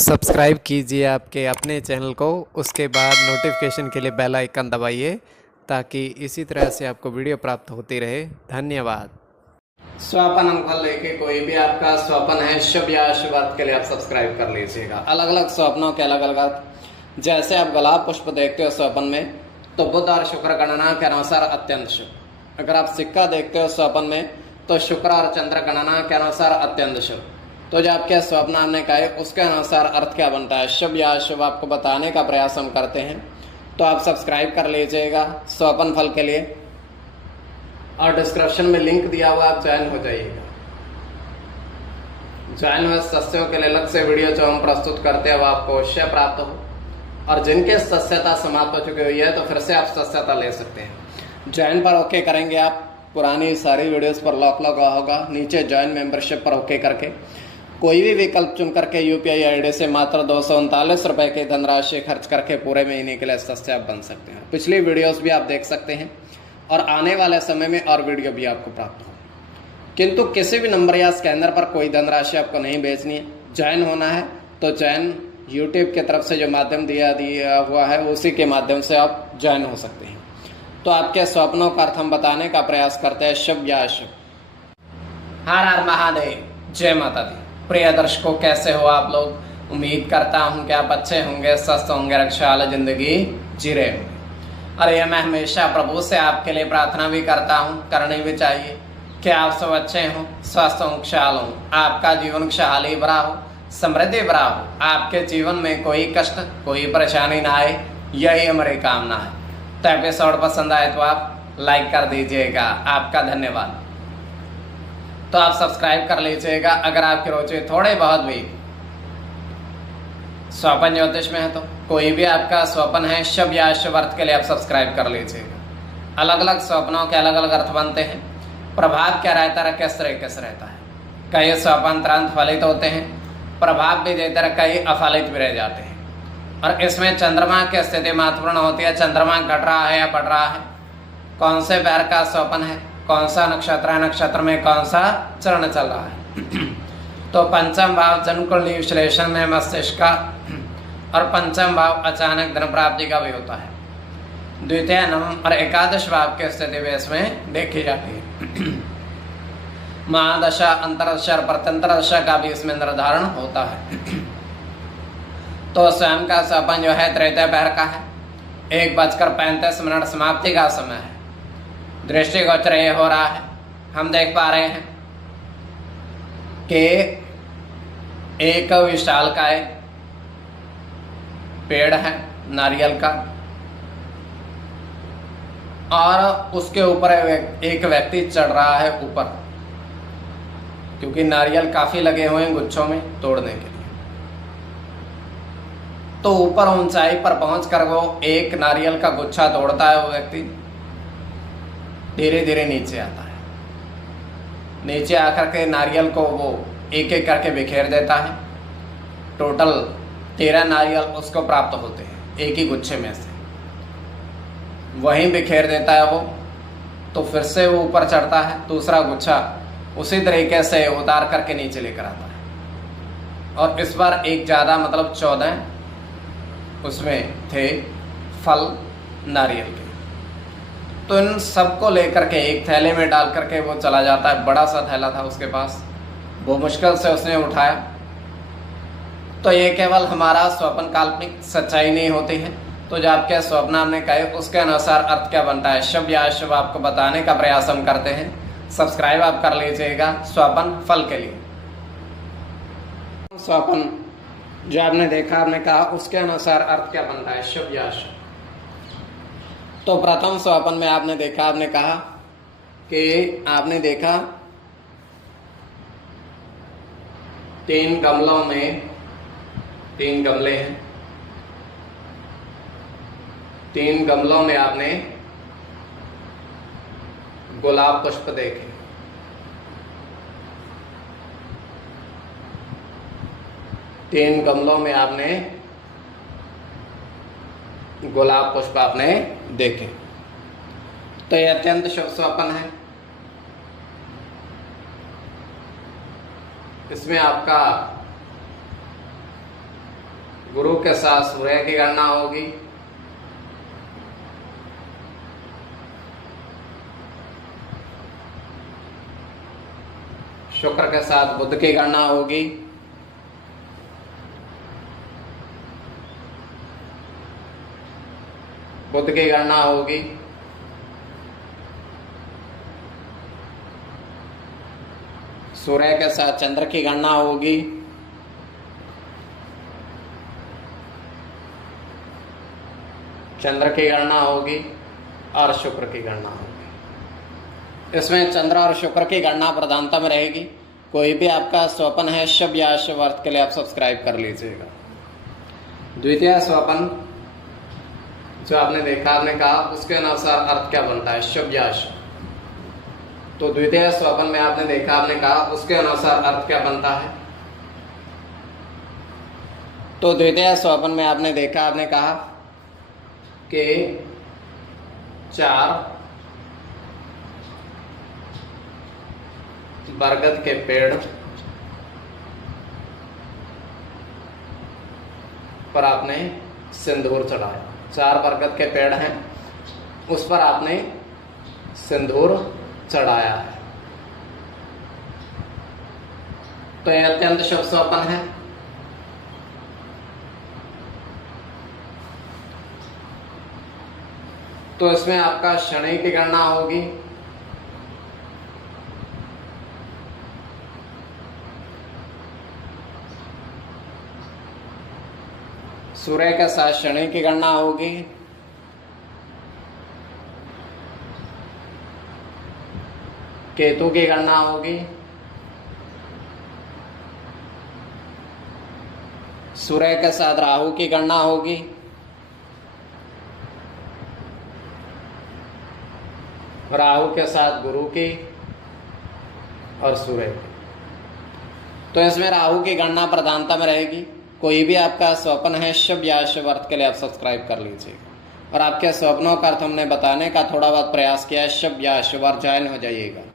Subscribe कीजिए आपके अपने चैनल को, उसके बाद नोटिफिकेशन के लिए बेल आइकन दबाइए ताकि इसी तरह से आपको वीडियो प्राप्त होती रहे। धन्यवाद। स्वपन फल लेके कोई भी आपका स्वपन है शुभ या अशुभ अर्थ के लिए आप सब्सक्राइब कर लीजिएगा। अलग अलग स्वप्नों के अलग अलग अर्थ। जैसे आप गुलाब पुष्प देखते हो स्वपन में तो बुध और शुक्र गणना के अनुसार अत्यंत शुभ। अगर आप सिक्का देखते हो स्वपन में तो शुक्र और चंद्र गणना के अनुसार अत्यंत शुभ। तो जो आपके स्वप्न हमने कहे उसके अनुसार अर्थ क्या बनता है, शुभ या अशुभ, आपको बताने का प्रयास हम करते हैं। तो आप सब्सक्राइब कर लीजिएगा स्वपन फल के लिए, और डिस्क्रिप्शन में लिंक दिया हुआ, आप ज्वाइन हो जाइएगा। ज्वाइन हुए सदस्यों के लिए अलग से वीडियो जो हम प्रस्तुत करते हैं वो आपको अवश्य प्राप्त हो, और जिनके सदस्यता समाप्त हो चुकी हुई है तो फिर से आप सदस्यता ले सकते हैं। ज्वाइन पर ओके करेंगे आप, पुरानी सारी वीडियोस पर लॉक लगा होगा, नीचे ज्वाइन मेंबरशिप पर ओके करके कोई भी विकल्प चुन करके यूपीआई आईडी से मात्र 239 रुपये की धनराशि खर्च करके पूरे महीने के लिए सदस्य आप बन सकते हैं। पिछली वीडियोस भी आप देख सकते हैं और आने वाले समय में और वीडियो भी आपको प्राप्त हो। किंतु किसी भी नंबर या स्कैनर पर कोई धनराशि आपको नहीं भेजनी है। ज्वाइन होना है तो ज्वाइन यूट्यूब की तरफ से जो माध्यम दिया हुआ है उसी के माध्यम से आप ज्वाइन हो सकते हैं। तो आपके स्वप्नों का अर्थ हम बताने का प्रयास करते हैं, शुभ या अशुभ। हर हर महादेव, जय माता दी। प्रिय दर्शकों, कैसे हो आप लोग? उम्मीद करता हूँ कि आप अच्छे होंगे, स्वस्थ होंगे, रक्षा वाला जिंदगी जी रहे होंगे। अरे मैं हमेशा प्रभु से आपके लिए प्रार्थना भी करता हूँ, करनी भी चाहिए कि आप सब अच्छे हों, स्वस्थ हों, खुशहाल हों, आपका जीवन खुशहाली भरा हो, समृद्धि भरा हो, आपके जीवन में कोई कष्ट कोई परेशानी ना आए, यही हमारी कामना है। तो एपिसोड पसंद आए तो आप लाइक कर दीजिएगा, आपका धन्यवाद। तो आप सब्सक्राइब कर लीजिएगा अगर आपकी रुचि थोड़े बहुत भी स्वपन ज्योतिष में है। तो कोई भी आपका स्वपन है शुभ या अशुभ अर्थ के लिए आप सब्सक्राइब कर लीजिएगा। अलग अलग स्वप्नों के अलग अलग अर्थ बनते हैं। प्रभाव क्या रहता है, किस तरीके से रहता है। कई स्वपन तुरंत फलित होते हैं, प्रभाव भी देते रहे, कई अफलित भी रह जाते हैं। और इसमें चंद्रमा की स्थिति महत्वपूर्ण होती है। चंद्रमा घट रहा है या बढ़ रहा है, कौन से पैर का स्वपन है, कौन सा नक्षत्र है, नक्षत्र में कौन सा चरण चल रहा है। तो पंचम भाव जन्मकुंडली विश्लेषण में मस्तिष्क का, और पंचम भाव अचानक धन प्राप्ति का भी होता है। द्वितीय, नवम और एकादश भाव की स्थिति भी इसमें देखी जाती है। महादशा, अंतरदशा और प्रत्यंतर दशा का भी इसमें निर्धारण होता है। तो स्वयं का स्वपन जो है तृतीय पैर का है। 1:35 समाप्ति का समय है। दृष्टिगोचर ये हो रहा है, हम देख पा रहे हैं कि एक विशालकाय पेड़ है नारियल का, और उसके ऊपर एक व्यक्ति चढ़ रहा है ऊपर, क्योंकि नारियल काफी लगे हुए हैं गुच्छों में तोड़ने के लिए। तो ऊपर ऊंचाई पर पहुंचकर वो एक नारियल का गुच्छा तोड़ता है। वो व्यक्ति धीरे धीरे नीचे आता है। नीचे आकर के नारियल को वो एक एक करके बिखेर देता है। टोटल 13 नारियल उसको प्राप्त होते हैं एक ही गुच्छे में से। वहीं बिखेर देता है वो, तो फिर से वो ऊपर चढ़ता है, दूसरा गुच्छा उसी तरीके से उतार करके नीचे लेकर आता है। और इस बार एक ज़्यादा, मतलब 14 उसमें थे फल नारियल के। तो इन सबको लेकर के एक थैले में डाल करके वो चला जाता है। बड़ा सा थैला था उसके पास, वो मुश्किल से उसने उठाया। तो ये केवल हमारा स्वप्न काल्पनिक, सच्चाई नहीं होती है। तो जो आपके स्वप्न हमने कहे उसके अनुसार अर्थ क्या बनता है, शुभ या अशुभ, आपको बताने का प्रयास हम करते हैं। सब्सक्राइब आप कर लीजिएगा स्वपन फल के लिए। स्वपन जो आपने देखा, आपने कहा, उसके अनुसार अर्थ क्या बनता है, शुभ या अशुभ। तो प्रथम स्वपन में आपने देखा, आपने कहा कि आपने देखा 3 गमलों में 3 गमले हैं। 3 गमलों में आपने गुलाब पुष्प देखे। तीन गमलों में आपने गुलाब पुष्प आपने देखे। तो यह अत्यंत शुभ स्वप्न है। इसमें आपका गुरु के साथ सूर्य की गणना होगी। शुक्र के साथ बुध की गणना होगी। बुध की गणना होगी। सूर्य के साथ चंद्र की गणना होगी। चंद्र की गणना होगी और शुक्र की गणना होगी। इसमें चंद्र और शुक्र की गणना प्रधानता में रहेगी। कोई भी आपका स्वपन है शुभ या अशुभ अर्थ के लिए आप सब्सक्राइब कर लीजिएगा। द्वितीय स्वपन जो आपने देखा, आपने कहा उसके अनुसार अर्थ क्या बनता है, शुभ या अशुभ। तो द्वितीय स्वपन में आपने देखा, आपने कहा उसके अनुसार अर्थ क्या बनता है। तो द्वितीय स्वपन में आपने देखा, आपने कहा कि 4 बरगद के पेड़ पर आपने सिंदूर चढ़ाया। 4 बरगद के पेड़ हैं, उस पर आपने सिंदूर चढ़ाया है। तो यह अत्यंत शुभ स्वपन है। तो इसमें आपका शनि की गणना होगी। सूर्य के साथ शनि की गणना होगी। केतु की गणना होगी। सूर्य के साथ राहु की गणना होगी। राहु के साथ गुरु की और सूर्य की। तो इसमें राहु की गणना प्रधानता में रहेगी। कोई भी आपका स्वप्न है शुभ या अशुभ अर्थ के लिए आप सब्सक्राइब कर लीजिएगा। और आपके स्वप्नों का अर्थ हमने बताने का थोड़ा बहुत प्रयास किया है, शुभ या अशुभ अर्थ ज्वाइन हो जाइएगा।